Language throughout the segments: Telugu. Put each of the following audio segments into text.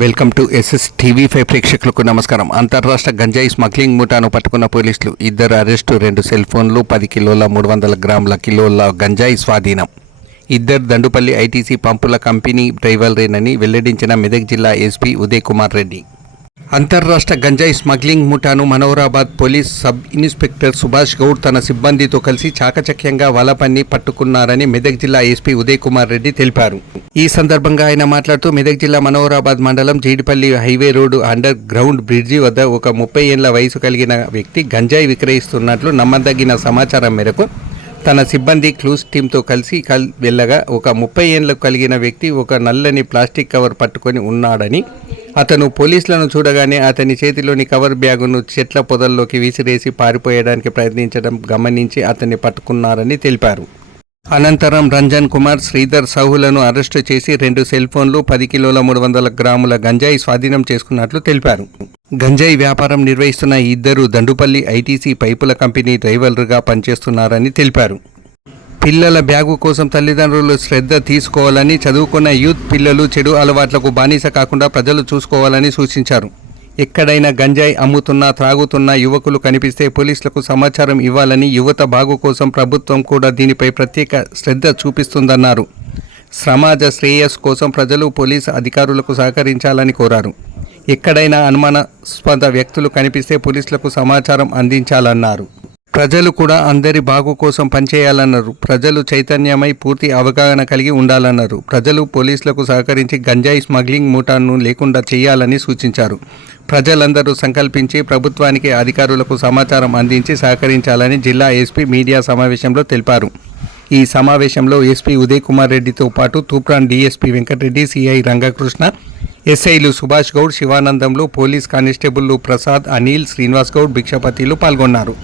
వెల్కమ్ టు ఎస్ఎస్ టీవీ5 ప్రేక్షకులకు నమస్కారం. అంతర్రాష్ట్ర గంజాయి స్మగ్లింగ్ ముఠాను పట్టుకున్న పోలీసులు, 2 అరెస్టు, 2 సెల్ ఫోన్లు, 10 కిలోల 300 గ్రాముల కిలోల గంజాయి స్వాధీనం. 2 దండుపల్లి ఐటీసీ పంపుల కంపెనీ డ్రైవర్లేనని వెల్లడించిన మెదక్ జిల్లా ఎస్పీ ఉదయ్ కుమార్ రెడ్డి. అంతర్రాష్ట్ర గంజాయి స్మగ్లింగ్ ముఠాను Manoharabad police sub inspector Subhash Goud తన సిబ్బందితో కలిసి చాకచక్యంగా వలపన్ని పట్టుకున్నారని మెదక్ జిల్లా ఎస్పీ ఉదయ్ కుమార్ రెడ్డి తెలిపారు. ఈ సందర్భంగా ఆయన మాట్లాడుతూ, మెదక్ జిల్లా మనోహరాబాద్ మండలం Jeedipalli highway road under ground bridge వద్ద ఒక 30 ఏళ్ల వయసు కలిగిన వ్యక్తి గంజాయి విక్రయిస్తున్నట్లు నమ్మదగిన సమాచారం మేరకు తన సిబ్బంది క్లూస్ టీంతో కలిసి వెళ్ళగా ఒక 30 ఏళ్లు కలిగిన వ్యక్తి ఒక నల్లని ప్లాస్టిక్ కవర్ పట్టుకొని ఉన్నాడని, అతను పోలీసులను చూడగానే అతని చేతిలోని కవర్ బ్యాగును చెట్ల పొదల్లోకి విసిరేసి పారిపోయడానికి ప్రయత్నించడం గమనించి అతన్ని పట్టుకున్నారని తెలిపారు. అనంతరం రంజన్ కుమార్, శ్రీధర్ సాహులను అరెస్టు చేసి 2 సెల్ ఫోన్లు, 10 కిలోల 300 గ్రాముల గంజాయి స్వాధీనం చేసుకున్నట్లు తెలిపారు. గంజాయి వ్యాపారం నిర్వహిస్తున్న 2 దండుపల్లి ఐటీసీ పైపుల కంపెనీ డ్రైవర్లుగా పనిచేస్తున్నారని తెలిపారు. పిల్లల బ్యాగు కోసం తల్లిదండ్రులు శ్రద్ధ తీసుకోవాలని, చదువుకున్న యూత్ పిల్లలు చెడు అలవాట్లకు బానిస కాకుండా ప్రజలు చూసుకోవాలని సూచించారు. ఎక్కడైనా గంజాయి అమ్ముతున్నా, త్రాగుతున్న యువకులు కనిపిస్తే పోలీసులకు సమాచారం ఇవ్వాలని, యువత బాగు కోసం ప్రభుత్వం కూడా దీనిపై ప్రత్యేక శ్రద్ధ చూపిస్తుందన్నారు. సమాజ శ్రేయస్సు కోసం ప్రజలు పోలీసు అధికారులకు సహకరించాలని కోరారు. ఎక్కడైనా అనుమానాస్పద వ్యక్తులు కనిపిస్తే పోలీసులకు సమాచారం అందించాలన్నారు. ప్రజలు కూడా అందరి బాగు కోసం పనిచేయాలన్నారు. ప్రజలు చైతన్యమై పూర్తి అవగాహన కలిగి ఉండాలన్నారు. ప్రజలు పోలీసులకు సహకరించి గంజాయి స్మగ్లింగ్ ముఠాను లేకుండా చేయాలని సూచించారు. ప్రజలందరూ సంకల్పించి ప్రభుత్వానికి, అధికారులకు సమాచారం అందించి సహకరించాలని జిల్లా ఎస్పీ మీడియా సమావేశంలో తెలిపారు. ఈ సమావేశంలో ఎస్పీ ఉదయ్ కుమార్ రెడ్డితో పాటు తూప్రాన్ డీఎస్పీ వెంకటరెడ్డి, సిఐ రంగకృష్ణ, ఎస్ఐలు సుభాష్ గౌడ్, శివానందంలు, పోలీస్ కానిస్టేబుల్లు ప్రసాద్, అనిల్, శ్రీనివాస్ గౌడ్, భిక్షపతిలు పాల్గొన్నారు.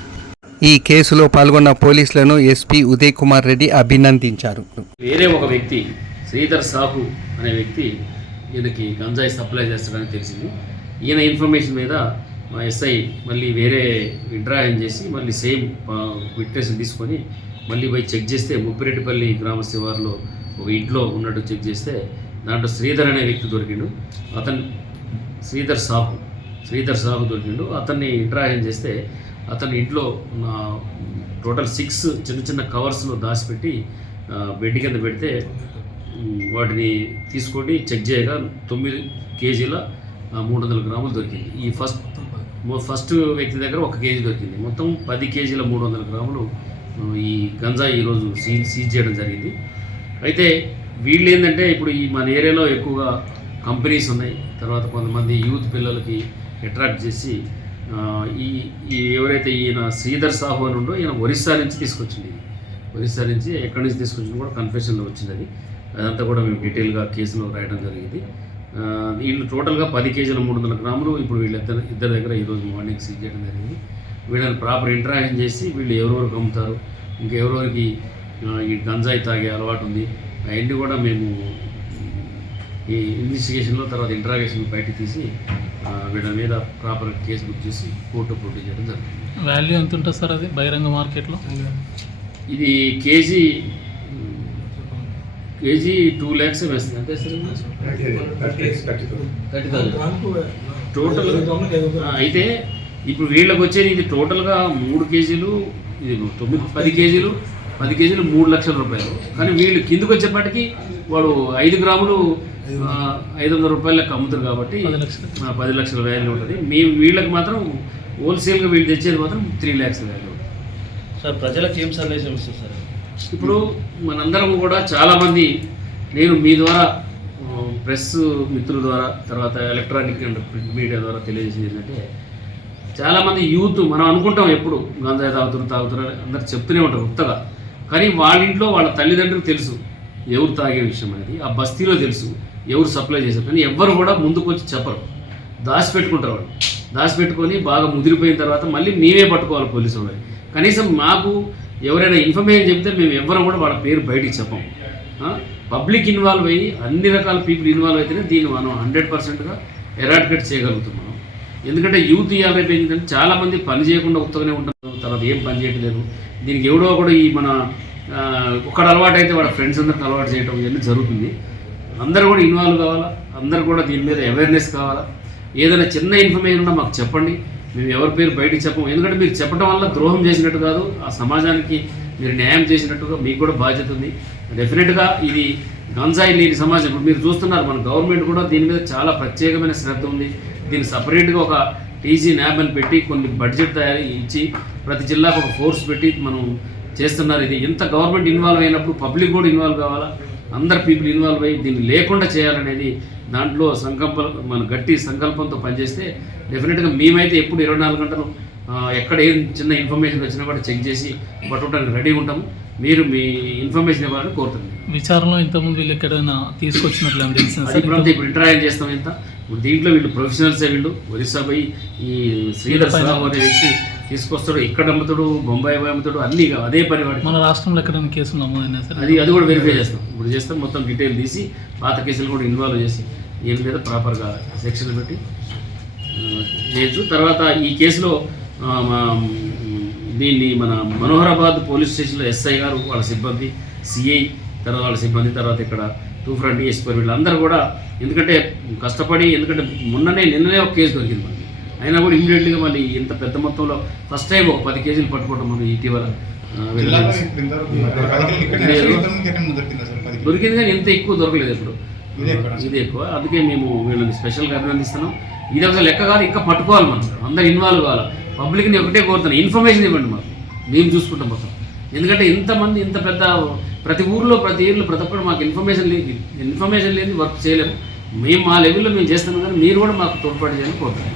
ఈ కేసులో పాల్గొన్న పోలీసులను ఎస్పీ ఉదయ్ కుమార్ రెడ్డి అభినందించారు. వేరే ఒక వ్యక్తి, శ్రీధర్ సాహు అనే వ్యక్తి, ఈయనకి గంజాయి సప్లై చేస్తాడని తెలిసింది. ఈయన ఇన్ఫర్మేషన్ మీద మా ఎస్ఐ మళ్ళీ వేరే ఇంటరాక్షన్ చేసి మళ్ళీ సేమ్ విట్నెస్ తీసుకొని మళ్ళీ పోయి చెక్ చేస్తే, ముప్పిరెడ్డిపల్లి గ్రామ శివారులో ఒక ఇంట్లో ఉన్నట్టు చెక్ చేస్తే దాంట్లో శ్రీధర్ అనే వ్యక్తి దొరికిండు. అతను శ్రీధర్ సాహు దొరికిండు. అతన్ని ఇంటరాక్షన్ చేస్తే అతని ఇంట్లో టోటల్ 6 చిన్న చిన్న కవర్స్లో దాచిపెట్టి బెడ్ కింద పెడితే వాటిని తీసుకొని చెక్ చేయగా 9 కేజీల 300 గ్రాములు దొరికింది. ఈ ఫస్ట్ వ్యక్తి దగ్గర 1 కేజీ దొరికింది. మొత్తం 10 కేజీల 300 గ్రాములు ఈ గంజాయి ఈరోజు సీజ్ చేయడం జరిగింది. అయితే వీళ్ళు ఏంటంటే, ఇప్పుడు ఈ మన ఏరియాలో ఎక్కువగా కంపెనీస్ ఉన్నాయి. తర్వాత కొంతమంది యూత్ పిల్లలకి అట్రాక్ట్ చేసి ఈ ఎవరైతే ఈయన శ్రీధర్ సాహు అని ఉండో, ఈయన ఒరిస్సా నుంచి తీసుకొచ్చింది. ఒరిస్సా నుంచి ఎక్కడి నుంచి తీసుకొచ్చింది కూడా కన్ఫెషన్లో వచ్చింది. అదంతా కూడా మేము డీటెయిల్గా కేసులో రాయడం జరిగింది. వీళ్ళు టోటల్గా 10 కేజీల 300 గ్రాములు ఇప్పుడు ఇద్దరి దగ్గర ఈరోజు మార్నింగ్ సీజ్ చేయడం జరిగింది. వీళ్ళని ప్రాపర్ ఇంటరాక్షన్ చేసి వీళ్ళు ఎవరెవరికి అమ్ముతారు, ఇంకెవరెవరికి ఈ గంజాయి తాగే అలవాటు ఉంది, అవన్నీ కూడా మేము ఈ ఇన్వెస్టిగేషన్లో తర్వాత ఇంటరాగేషన్ బయట తీసి వీళ్ళ మీద ప్రాపర్ కేసు బుక్ చేసి కోర్టు ప్రొడ్యూస్ చేయడం జరుగుతుంది. వాల్యూ ఎంత ఉంటుంది సార్ అది బహిరంగ మార్కెట్లో? ఇది కేజీ 2 lakhs వేస్తుంది. అంతే సార్, 30,000 టోటల్. అయితే ఇప్పుడు వీళ్ళకి వచ్చేది ఇది టోటల్గా 3 కేజీలు, ఇది 10 కేజీలు 3 లక్షల రూపాయలు. కానీ వీళ్ళు కిందకు వచ్చేప్పటికి వాడు 5 గ్రాములు 500 రూపాయల లెక్క అమ్ముతారు కాబట్టి 10 లక్షల వాల్యూ ఉంటుంది. వీళ్ళకి మాత్రం హోల్సేల్గా వీళ్ళు తెచ్చేది మాత్రం 3 lakhs వాల్యూ ఉంటుంది. సార్, ప్రజలకు ఏం సందేశం ఇస్తుంది సార్? ఇప్పుడు మనందరం కూడా చాలామంది, నేను మీ ద్వారా ప్రెస్ మిత్రుల ద్వారా, తర్వాత ఎలక్ట్రానిక్ అండ్ ప్రింట్ మీడియా ద్వారా తెలియజేసేది ఏంటంటే, చాలామంది యూత్ మనం అనుకుంటాం ఎప్పుడు గంజాయి తాగుతారు అందరు చెప్తూనే ఉంటారు ఉత్తగా. కానీ వాళ్ళ ఇంట్లో వాళ్ళ తల్లిదండ్రులకు తెలుసు ఎవరు తాగే విషయం అనేది, ఆ బస్తీలో తెలుసు ఎవరు సప్లై చేశారు. కానీ ఎవ్వరు కూడా ముందుకు వచ్చి చెప్పరు, దాచిపెట్టుకుంటారు. వాళ్ళు దాచిపెట్టుకొని బాగా ముదిరిపోయిన తర్వాత మళ్ళీ మేమే పట్టుకోవాలి పోలీసు వాళ్ళని. కనీసం మాకు ఎవరైనా ఇన్ఫర్మేషన్ చెప్తే మేము ఎవ్వరం కూడా వాళ్ళ పేరు బయటికి చెప్పము. పబ్లిక్ ఇన్వాల్వ్ అయ్యి అన్ని రకాల పీపుల్ ఇన్వాల్వ్ అయితేనే దీన్ని మనం 100%గా ఎరాడికేట్ చేయగలుగుతున్నాం. ఎందుకంటే యూత్ ఇవాళ రేపు ఏంటంటే చాలామంది పని చేయకుండా ఉత్తగానే ఉంటారు, తర్వాత ఏం పని చేయట్లేదు. దీనికి ఎవడో కూడా ఈ మన ఒకడు అలవాటు అయితే వాడు ఫ్రెండ్స్ అందరికి అలవాటు చేయడం ఇవన్నీ జరుగుతుంది. అందరూ కూడా ఇన్వాల్వ్ కావాలా, అందరూ కూడా దీని మీద అవేర్నెస్ కావాలా. ఏదైనా చిన్న ఇన్ఫర్మేషన్ ఉన్నా మాకు చెప్పండి, మేము ఎవరి పేరు బయటికి చెప్పము. ఎందుకంటే మీరు చెప్పడం వల్ల ద్రోహం చేసినట్టు కాదు, ఆ సమాజానికి మీరు న్యాయం చేసినట్టుగా మీకు కూడా బాధ్యత ఉంది. డెఫినెట్గా ఇది గంజాయి లేని సమాజం. ఇప్పుడు మీరు చూస్తున్నారు, మన గవర్నమెంట్ కూడా దీని మీద చాలా ప్రత్యేకమైన శ్రద్ధ ఉంది. దీనికి సపరేట్గా ఒక టీజీ న్యాబ్ అని పెట్టి కొన్ని బడ్జెట్ తయారీ ఇచ్చి ప్రతి జిల్లాకు ఒక ఫోర్స్ పెట్టి మనం చేస్తున్నారు. ఇది ఎంత గవర్నమెంట్ ఇన్వాల్వ్ అయినప్పుడు పబ్లిక్ కూడా ఇన్వాల్వ్ కావాలా, అందరు పీపుల్ ఇన్వాల్వ్ అయ్యి దీన్ని లేకుండా చేయాలనేది దాంట్లో మన గట్టి సంకల్పంతో పనిచేస్తే డెఫినెట్గా మేమైతే ఎప్పుడు 24 గంటలు ఎక్కడ ఏం చిన్న ఇన్ఫర్మేషన్ వచ్చినా కూడా చెక్ చేసి పట్టుకోవడానికి రెడీగా ఉంటాము. మీరు మీ ఇన్ఫర్మేషన్ ఇవ్వాలని కోరుతున్నాను. విచారణలో ఇంతకుముందు వీళ్ళు ఎక్కడైనా తీసుకొచ్చినట్లు ఏమైనా తెలిసిందా సార్? ఇప్పుడు ఇంటరాక్ట్ చేస్తాం ఎంత. ఇప్పుడు దీంట్లో వీళ్ళు ప్రొఫెషనల్సే, వీళ్ళు ఒరిస్సా పోయి ఈ శ్రీధర్ సాహు అనే వ్యక్తి తీసుకొస్తాడు, ఇక్కడ అమ్ముతాడు, బొంబాయి పోయి అమ్ముతాడు, అన్నీ అదే పని వాడి. మన రాష్ట్రంలో ఎక్కడైనా కేసులు నమోదైనా సార్? అది కూడా వెరిఫై చేస్తాం. ఇప్పుడు చేస్తాం, మొత్తం డీటెయిల్ తీసి పాత కేసులు కూడా ఇన్వాల్వ్ చేసి దీని మీద ప్రాపర్గా సెక్షన్లు పెట్టి చేయొచ్చు. తర్వాత ఈ కేసులో దీన్ని మన మనోహరాబాద్ పోలీస్ స్టేషన్లో ఎస్ఐ గారు, వాళ్ళ సిబ్బంది, సిఐ తర్వాత వాళ్ళ సిబ్బంది, తర్వాత ఇక్కడ 2 ఫ్రంట్ ఎస్పీ వీళ్ళందరూ కూడా, ఎందుకంటే కష్టపడి, ఎందుకంటే నిన్ననే ఒక కేసు దొరికింది మనకి, అయినా కూడా ఇమీడియట్గా మళ్ళీ ఇంత పెద్ద మొత్తంలో ఫస్ట్ టైం ఒక 10 కేజీలు పట్టుకోవడం మనం ఇటీవల దొరికింది. కానీ ఎంత ఎక్కువ దొరకలేదు ఇప్పుడు, ఇది ఎక్కువ. అందుకే మేము వీళ్ళని స్పెషల్గా అభినందిస్తున్నాం. ఇది ఒక లెక్క కాదు, ఇంకా పట్టుకోవాలి మనం, అందరూ ఇన్వాల్వ్ కావాలి. పబ్లిక్ని ఒకటే కోరుతున్నాను, ఇన్ఫర్మేషన్ ఇవ్వండి మాకు, మేము చూసుకుంటాం మొత్తం. ఎందుకంటే ఇంతమంది ఇంత పెద్ద ప్రతి ఊర్లో ప్రతి ఏరియాలో ప్రతి ఒక్కరు మాకు ఇన్ఫర్మేషన్ లేని వర్క్ చేయలేము. మేము మా లెవెల్లో మేము చేస్తాం, కానీ మీరు కూడా మాకు తోడ్పాటు చేయాలని కోరుతున్నాం.